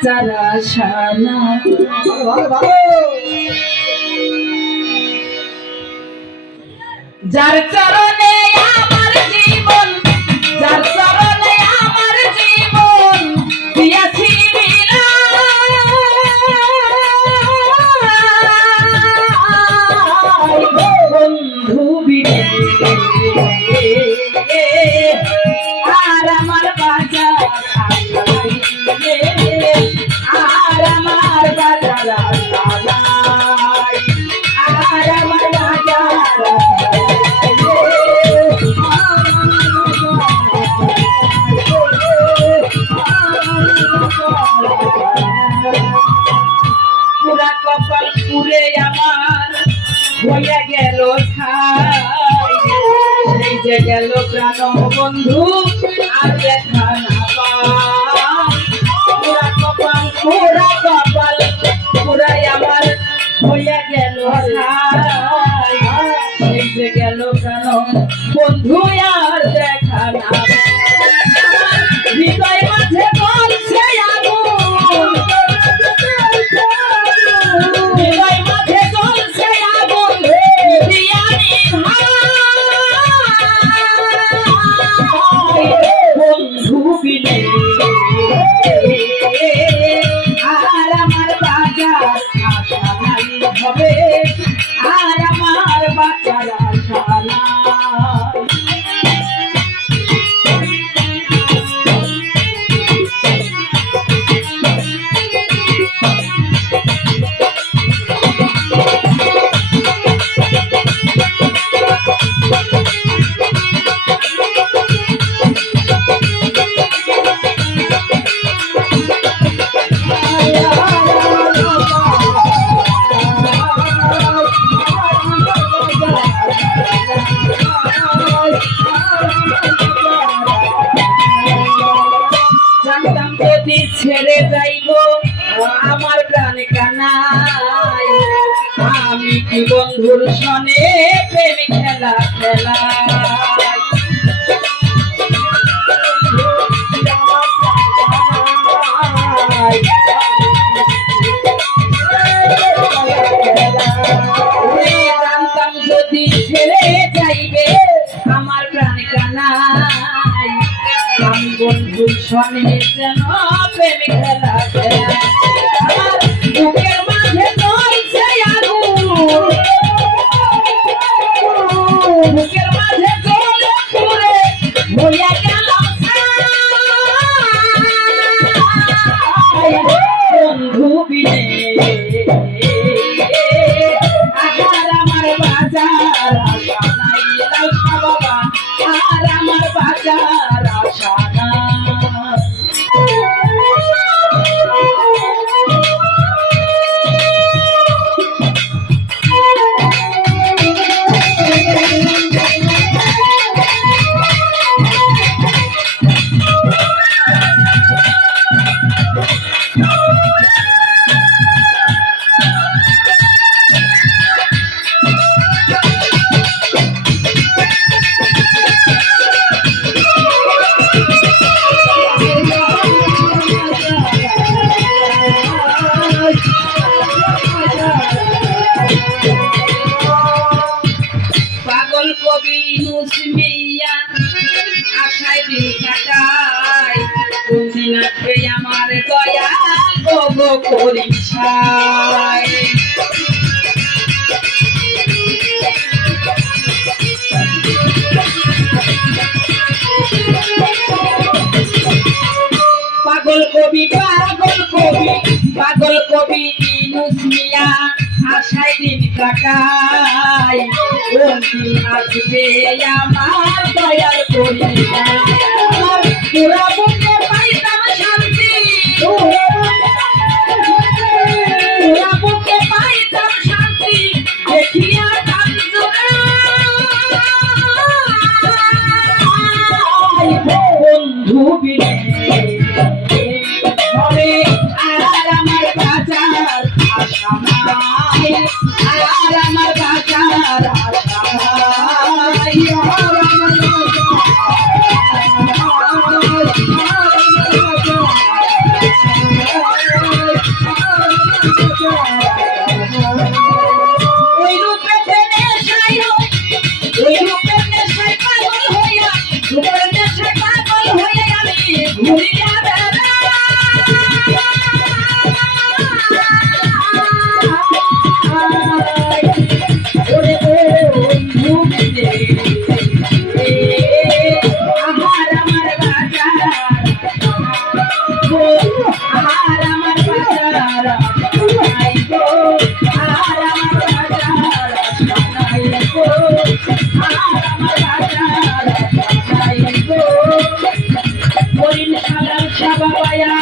বাচ্চার আশা নাই। যার চরণে আমার জীবন, যার চরণে আমার জীবন দিয়াছি বন্ধু বিনে আর আমার বাজার আর আমার বাজার আর আমার বাজার পুরা কপাল পুরে আমার হইয়া গেল ছাই যে গেল প্রাণ বন্ধু আর দেখা না পাই। পুরা কপাল পুরাই আমার হইয়া গেল ছাই যে গেল প্রাণ বন্ধু আর দেখা না পাই। হৃদয় মাঝে বলছে আগুন, হৃদয় মাঝে জ্বলছে আগুন দিয়ানি ভাই বন্ধু বিনে আর আমার বাজার আশা নাই হবে আর আমার বাচ্চার আশা নাই। যদি ছেড়ে যাইব আমার প্রাণ কানাই আমি কি বন্ধুর সনে প্রেম খেলা খেলাই। জানতাম যদি ছেড়ে যাইবে আমার প্রাণ কানাই আমি বন্ধুর সনে যেন প্রেম খেলা খেলা। আমার বুকের মাঝে জ্বলছে আগুন, বুকের মাঝে জ্বলে পুড়ে হইয়া গেল ছাই বন্ধু বিনে আর আমার বাজার আশা নাই লাউসা বাবা আর আমার বাজার আশা নাই। পাগল কবি মুসমিয়া আশায় দিন কাটায় কোন দিন আসবে আমার দয়া গো পরীক্ষায়। পাগল কবি মুসমিয়া আশায় দিন কাটায় কোন দিন আসবে আমার দয়ার পরীক্ষা। আমার পুরা বুকে পাইতাম শান্তি, পুরা বুকে পাইতাম শান্তি দেখিয়া বন্ধু বিনে আর আমার বাজার আশা নাই আর আমার বাজার আশা নাই। আমার বাজার হরিণ সাদার সাবা পায়া